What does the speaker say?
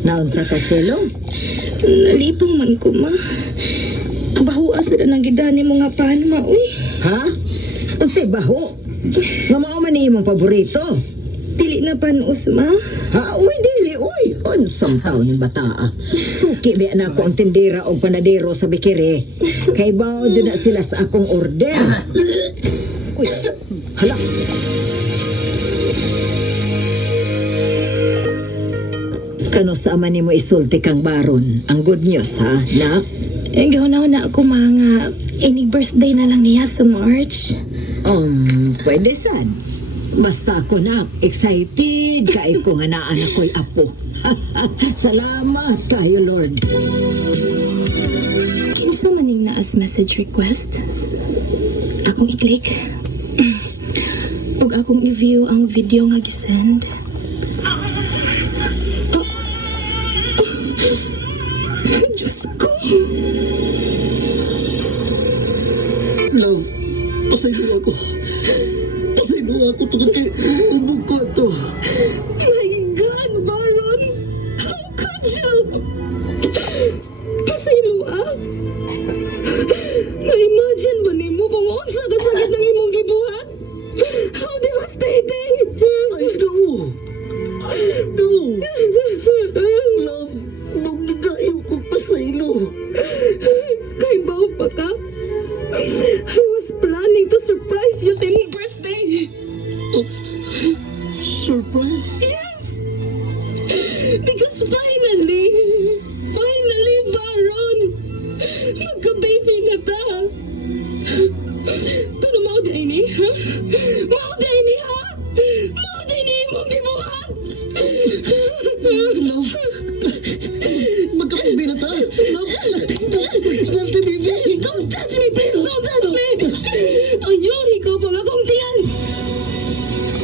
Naunsa ka, Shelo? Nalipong man ko, ma. Bahuas na nang gidani mo nga panma, uy. Ha? Unsay baho? Nga mao man ni imong paborito? Dili na panus, ma. Ha? Uy, dili, uy. Unsang taon ng bata. Suki ba na ako ang tindera o panadero sa Bikiri. Kay bao dyan na sila sa akong order. Uy, hala. Kano sa ama ni mo isulti kang baron? Ang good news, ha, nak? Gaw na ako, mga inig birthday na lang niya sa March. Pwede san. Basta ako na, excited kay ko nga naan ako'y apo. Salamat kayo, Lord. Kinsa maning naas message request? Akong i-click. Ug akong i-view ang video nga gisend. Diyos ko. Love, pasaylo ako. Pasaylo ako to kay ubog ko to. My God, Baron! How could you? Pasaylo, ah? Na-imagine ba ni mo kung unsa kasakit ng imong gibuhat? How devastating! Ay, no! No! Love, nung nagayo ko pasaylo. Kay bao pa ka? I was planning to surprise you sa imong birthday. Surprise? Yes! Because finally, Baron, magka-baby na ta. Pero mao day ni, ha? Mao day ni, ha? Mao day ni imong gibuhat. Love, magkakabi na ta. Love, swerte baby. Don't touch me, please don't touch me. Ayun,